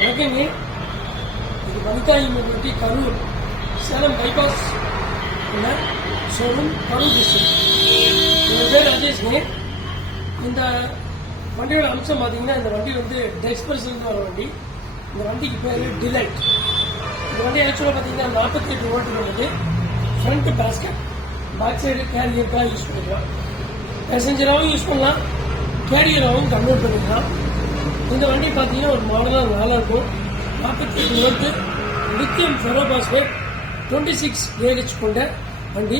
வணக்கங்க. இது வனிதா இமோபிலிட்டி கரூர் சேலம் பைபாஸ் உள்ள ஷோரூம் கரூர் டிஸ்ட்ரிக்ட். என் பேர் ராஜேஷ்ங்க. இந்த வண்டியோட அம்சம் பார்த்தீங்கன்னா, இந்த வண்டி வந்து எக்ஸ்பிரஸ்லேருந்து வர வண்டி. இந்த வண்டிக்கு பேர் டிலைட். இந்த வண்டி ஆக்சுவலாக பார்த்தீங்கன்னா 48 வோல்ட் உள்ளது. ஃப்ரண்ட் பேஸ்கெட், பேக் சைடு கேரியருக்காக யூஸ் பண்ணிக்கலாம். பேசஞ்சராகவும் யூஸ் பண்ணலாம், கேரியராகவும் கன்வெர்ட் பண்ணிக்கலாம். இந்த வண்டி பார்த்தீங்கன்னா ஒரு மாடலாக நல்லா இருக்கும். 48 வோல்ட் லித்தியம் ஃபெரோபாஸ்பேட் 26 AH கொண்ட வண்டி.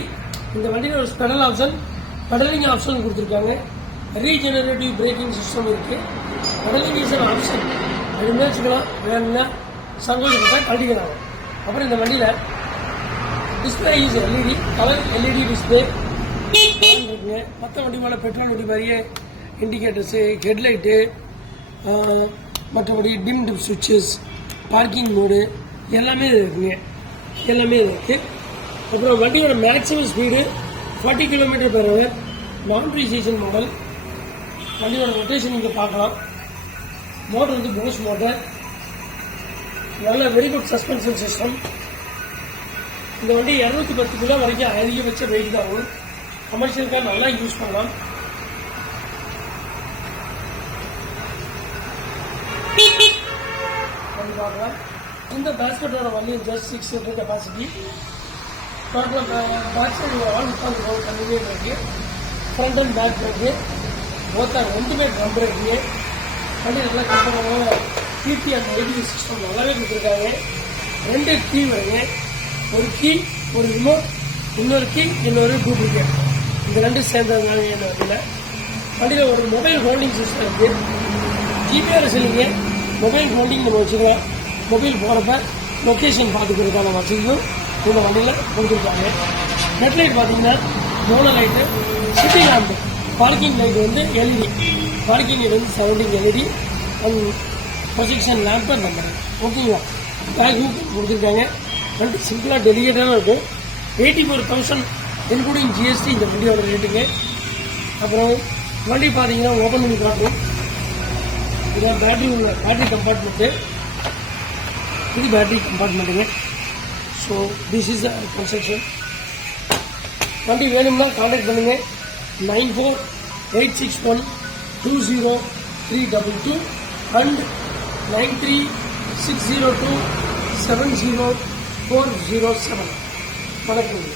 இந்த வண்டியில் ஒரு பெடல் ஆப்ஷன், பெடலிங் ஆப்ஷன் கொடுத்துருக்காங்க. ரீஜெனரேட்டிவ் பிரேக்கிங் சிஸ்டம் இருக்கு. பெடலிங் இஸ் ஆப்ஷன், ரெண்டு வச்சுக்கலாம், வேணும்னா சங்கோஜத்தை கழட்டிக்கலாம். அப்புறம் இந்த வண்டியில் display is LED, colour LED display இருக்குங்க. மற்ற வண்டி மேலே பெட்ரோல் வண்டி மாதிரியே இண்டிகேட்டர்ஸு, ஹெட்லைட்டு, மற்றபடி டிம் சுவிட்சஸ், பார்க்கிங் மோடு எல்லாமே இருக்குங்க. எல்லாமே இருக்குது. அப்புறம் வண்டியோட மேக்ஸிமம் ஸ்பீடு 40 km/h, நான் ரீசேஷன் மாடல். வண்டியோட ரொட்டேஷன் நீங்கள் பார்க்கலாம். மோட்டர் வந்து போஸ் மோட்டர், நல்ல வெரி குட் சஸ்பென்ஷன் சிஸ்டம். இந்த வண்டி 210 கிலோ வரைக்கும் அதிகபட்ச வெயிட் தான் ஆகும். கமர்ஷியலுக்காக நல்லா யூஸ் பண்ணலாம். பார்க்கலாம். இந்த பேஸ்கெட்டோட வண்டியும் just 6 litre capacity. Back side ஆல் உட்காந்து கன்வீனியன்ட் இருக்கு. ஃப்ரண்ட் அண்ட் பேக் பிரேக்கு போத்தாக ரெண்டுமே ட்ரம் பிரேக்குங்க. வண்டி நல்லா கம்பெனியோட பிடி அண்ட் ஐடி சிஸ்டம் நல்லாவே கொடுத்துருக்காங்க. 2 கீ வருங்க. ஒரு கீ, ஒரு ரிமோட், இன்னொரு கீ, இன்னொரு டூப்ளிகேட். இந்த ரெண்டு சேர்ந்ததுனால இந்த வண்டியில் வண்டியில் ஒரு மொபைல் ஹோல்டிங் சிஸ்டம் இருக்குது. ஜிபிஆர்எஸ் இல்லைங்க, மொபைல் ஹோல்டிங் நம்ம வச்சுக்கலாம். மொபைல் போகிறப்ப லொக்கேஷன் பார்த்துக்கிறதுக்கான வசதியும் இந்த வண்டியில் கொடுத்துருக்காங்க. ஹெட்லைட் பார்த்தீங்கன்னா mono light, city lamp, parking light வந்து எல்இடி, பார்க்கிங் லைட் வந்து surrounding LED and projection lamp அந்த மாதிரி ஓகேங்களா. பேக் ஹூக் கொடுத்துருக்காங்க. வண்டி சிம்பிளாக டெலிகேட்டாக இருக்கும். 84,000 இன்க்ளூடிங் ஜிஎஸ்டி இந்த வண்டியோட ரேட்டுங்க. அப்புறம் வண்டி பார்த்தீங்கன்னா ஓப்பன் பண்ணி காட்டும். இதான் பேட்டரி கம்பார்ட்மெண்ட்டு. இது பேட்டரி கம்பார்ட்மெண்ட்டுங்க. So this is construction. வண்டி வேணும்னா கான்டாக்ட் பண்ணுங்கள். 9486120322 அண்ட் 9360270407. வணக்கம்.